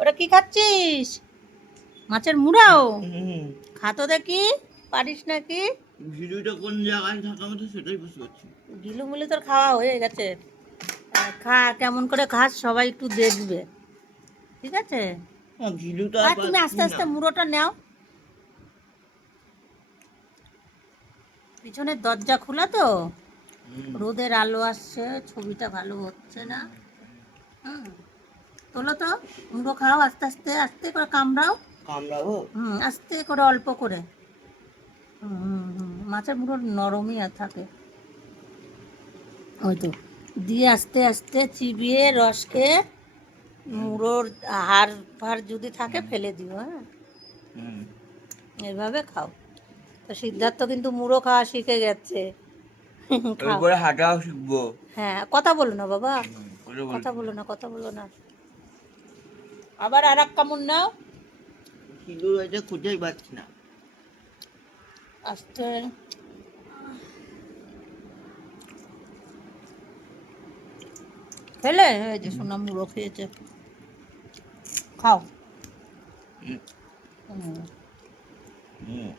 ওটা কি খাচ্ছিস? মাছের মুড়াও? হুম। খা তো দেখি, পারিস নাকি? ভিডিওটা কোন জায়গায় থাকা মতো সেটাই বুঝতে পারছি। গিলুমুলি তোর খাওয়া হয়ে গেছে। খা, কেমন করে খাস সবাই একটু দেখবে, ঠিক আছে? ভিডিওটা আর তুমি পাচ্ছি আস্তে না। আস্তে মুড়োটা নাও। পিছনের দরজা খোলা তো, হুম। রোদের আলো আসছে, ছবিটা ভালো হচ্ছে না। হুম, তোলো তো, মুড়ো খাও, আস্তে আস্তে আস্তে করে কামড়াও। কামড়াবো? আস্তে করে, অল্প করে। মাছের মুড়ো নরমই আর থাকে। ওই তো, দিয়ে আস্তে আস্তে চিবিয়ে রস খেয়ে মুড়োর হাড় ফাড় যদি থাকে ফেলে দিও। হ্যাঁ, হুম। এভাবে খাও। তো সিদ্ধার্থ কিন্তু মুড়ো খাওয়া শিখে গেছে। খাও। এরপরে হাঁটাও শিখবো। হ্যাঁ, কথা বলো না বাবা, ওটা কথা বলছি বলো না। না, কথা বলো না। আবার আর এক কামড় নাও, সিঁদুর এটা খুঁজেই পাচ্ছি না। আস্তে। খেলে এই যে সোনা মুড়ো খেয়েছে। খাও। হুম। হুম। হুম।